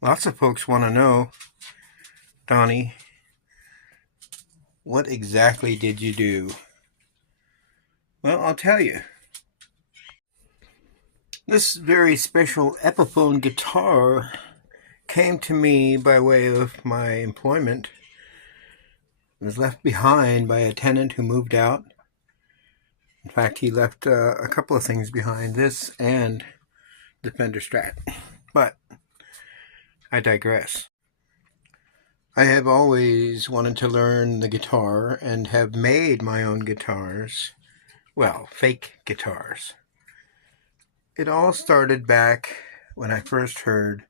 Lots of folks want to know, Donnie, what exactly did you do? Well, I'll tell you. This very special Epiphone guitar came to me by way of my employment. It was left behind by a tenant who moved out. In fact, he left a couple of things behind, this and the Fender Strat. But I digress. I have always wanted to learn the guitar and have made my own guitars. Well, fake guitars. It all started back when I first heard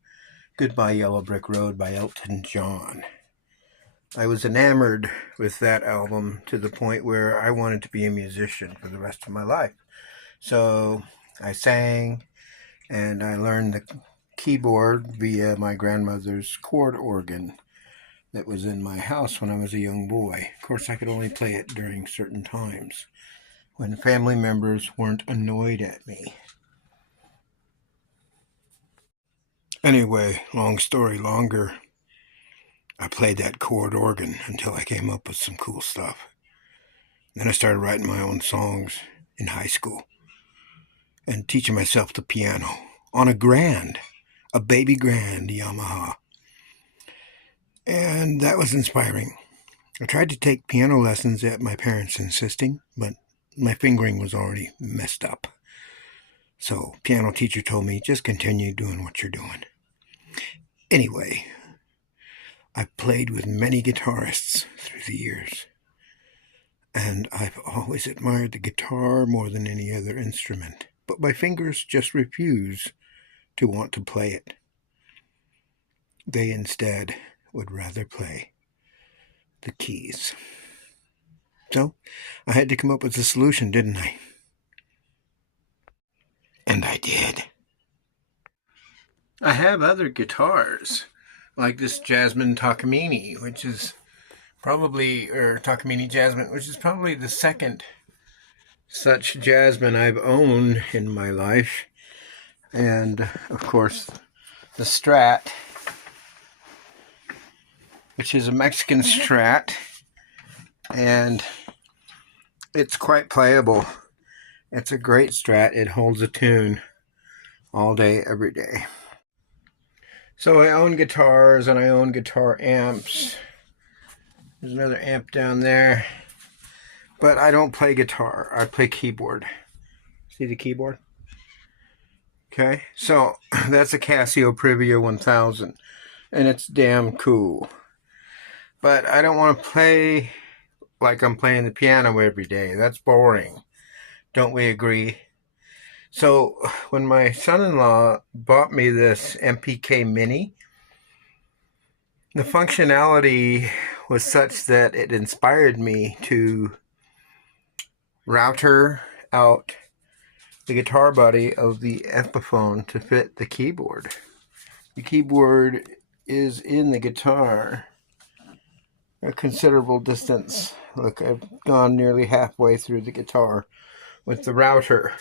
Goodbye Yellow Brick Road by Elton John. I was enamored with that album to the point where I wanted to be a musician for the rest of my life. So I sang and I learned the keyboard via my grandmother's chord organ that was in my house when I was a young boy. Of course, I could only play it during certain times when family members weren't annoyed at me. Anyway, long story longer, I played that chord organ until I came up with some cool stuff. Then I started writing my own songs in high school and teaching myself the piano on a baby grand Yamaha. And that was inspiring. I tried to take piano lessons at my parents' insisting, but my fingering was already messed up. So piano teacher told me, just continue doing what you're doing. Anyway, I've played with many guitarists through the years, and I've always admired the guitar more than any other instrument, but my fingers just refuse to want to play it. They instead would rather play the keys. So I had to come up with a solution, didn't I? And I did. I have other guitars, like this Jasmine Takamine, which is probably, or Takamine Jasmine, which is probably the second such Jasmine I've owned in my life. And, of course, the Strat, which is a Mexican Strat, and it's quite playable. It's a great Strat. It holds a tune all day, every day. So I own guitars and I own guitar amps. There's another amp down there. But I don't play guitar. I play keyboard. See the keyboard? Okay, so that's a Casio Privia 1000. And it's damn cool. But I don't want to play like I'm playing the piano every day. That's boring. Don't we agree? So when my son-in-law bought me this MPK Mini, the functionality was such that it inspired me to router out the guitar body of the Epiphone to fit the keyboard. The keyboard is in the guitar a considerable distance. Look, I've gone nearly halfway through the guitar with the router.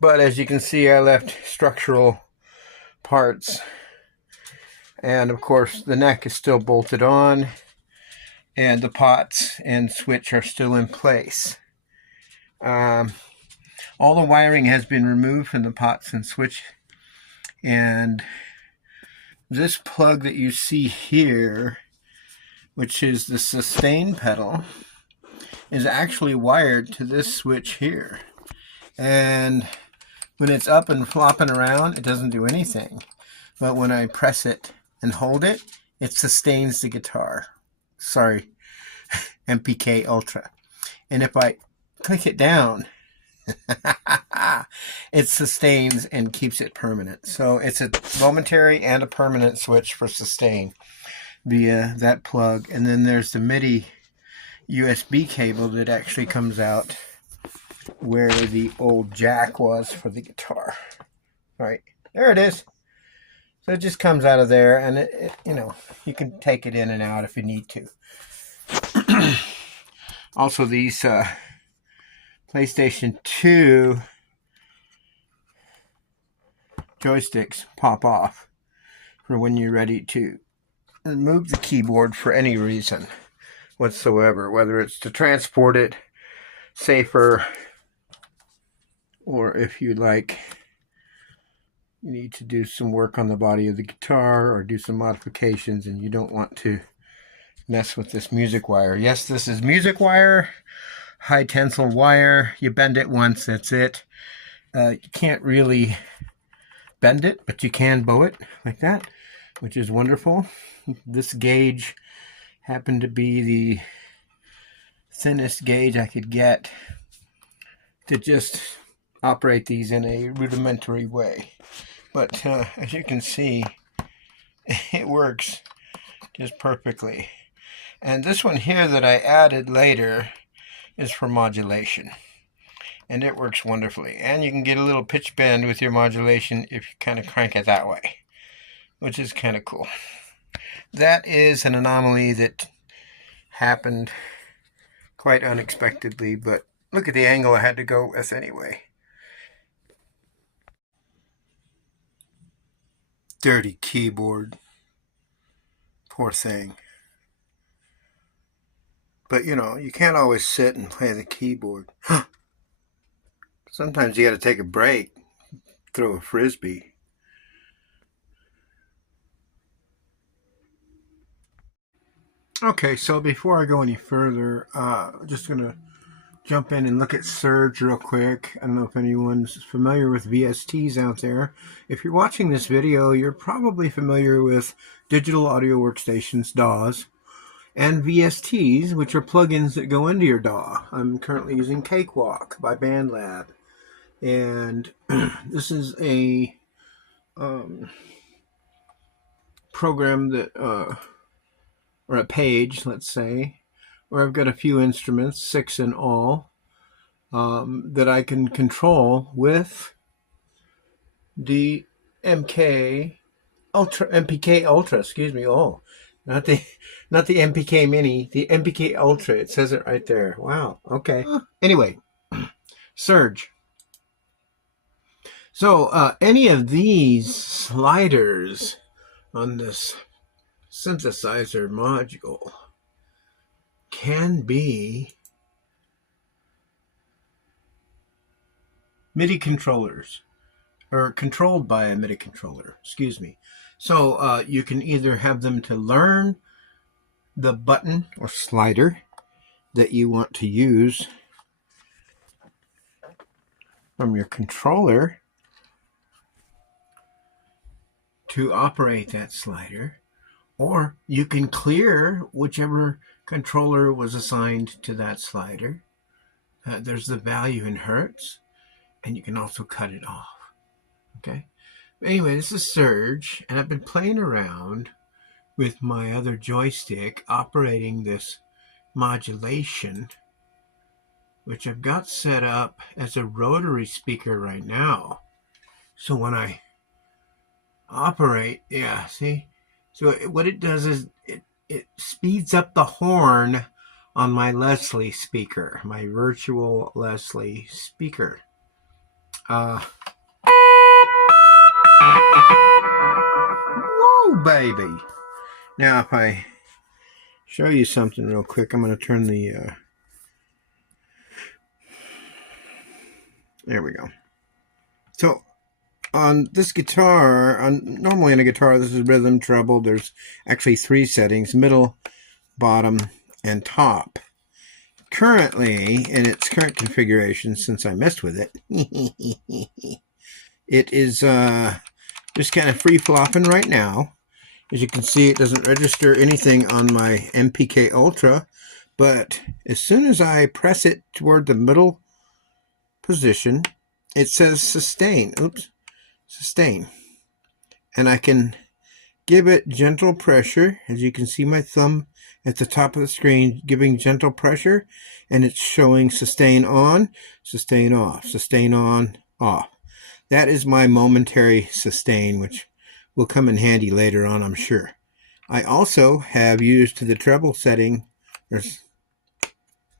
But as you can see, I left structural parts. And of course, the neck is still bolted on. And the pots and switch are still in place. All the wiring has been removed from the pots and switch. And this plug that you see here, which is the sustain pedal, is actually wired to this switch here. And when it's up and flopping around, it doesn't do anything. But when I press it and hold it, it sustains the guitar. Sorry, MPK Ultra. And if I click it down, it sustains and keeps it permanent. So it's a momentary and a permanent switch for sustain via that plug. And then there's the MIDI USB cable that actually comes out where the old jack was for the guitar. All right, there it is. So it just comes out of there, and it you know, you can take it in and out if you need to. Also, these PlayStation 2 joysticks pop off. for when you're ready to remove the keyboard for any reason whatsoever, whether it's to transport it safer, or if you like, you need to do some work on the body of the guitar or do some modifications and you don't want to mess with this music wire. Yes, this is music wire, high tensile wire. You bend it once, that's it. You can't really bend it, but you can bow it like that, which is wonderful. This gauge happened to be the thinnest gauge I could get to just operate these in a rudimentary way. But as you can see, it works just perfectly. And this one here that I added later is for modulation. And it works wonderfully. And you can get a little pitch bend with your modulation if you kind of crank it that way, which is kind of cool. That is an anomaly that happened quite unexpectedly, but look at the angle I had to go with anyway. Dirty keyboard. Poor thing. But you know, you can't always sit and play the keyboard. Sometimes you got to take a break, throw a frisbee. Okay, so before I go any further, I'm just going to jump in and look at Surge real quick. I don't know if anyone's familiar with VSTs out there. If you're watching this video, you're probably familiar with digital audio workstations, DAWs, and VSTs, which are plugins that go into your DAW. I'm currently using Cakewalk by BandLab. And this is a program that, or a page, let's say, where I've got a few instruments, 6 in all, that I can control with the MPK Ultra, excuse me. Oh, not the MPK Mini, the MPK Ultra. It says it right there. Wow. Okay. Anyway, Surge. So any of these sliders on this synthesizer module can be MIDI controllers, or controlled by a MIDI controller, excuse me. So you can either have them to learn the button or slider that you want to use from your controller to operate that slider, or you can clear whichever controller was assigned to that slider. There's the value in hertz, and you can also cut it off. Okay. Anyway, this is Surge, and I've been playing around with my other joystick operating this modulation, which I've got set up as a rotary speaker right now. So when I operate, yeah, see? So what it does is it speeds up the horn on my Leslie speaker, my virtual Leslie speaker. Whoa, baby. Now, if I show you something real quick, I'm going to turn the... there we go. So, on this guitar, normally on a guitar, this is rhythm, treble. There's actually 3 settings, middle, bottom, and top. Currently, in its current configuration, since I messed with it, it is just kind of free-flopping right now. As you can see, it doesn't register anything on my MPK Ultra, but as soon as I press it toward the middle position, it says sustain. Oops. Sustain. And I can give it gentle pressure. As you can see, my thumb at the top of the screen giving gentle pressure, and it's showing sustain on, sustain off, sustain on, off. That is my momentary sustain, which will come in handy later on, I'm sure. I also have used the treble setting,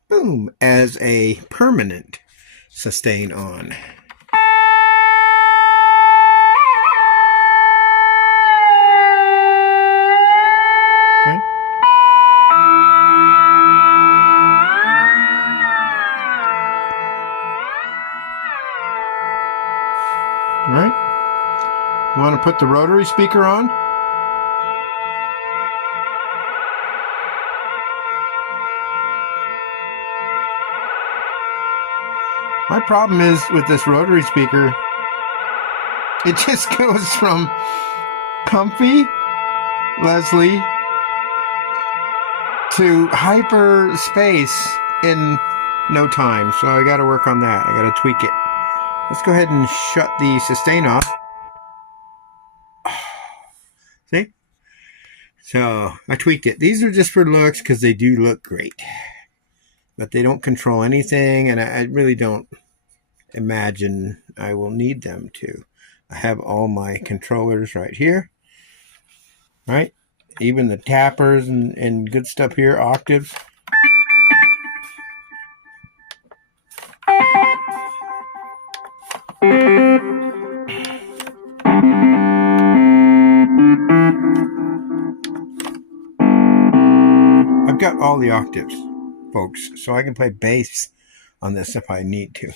boom, as a permanent sustain on. You want to put the rotary speaker on? My problem is with this rotary speaker, it just goes from comfy Leslie to hyper space in no time. So I got to work on that. I got to tweak it. Let's go ahead and shut the sustain off. See? So I tweaked it. These are just for looks because they do look great. But they don't control anything, and I really don't imagine I will need them to. I have all my controllers right here. Right? Even the tappers and good stuff here, octaves. I've got all the octaves, folks, so I can play bass on this if I need to.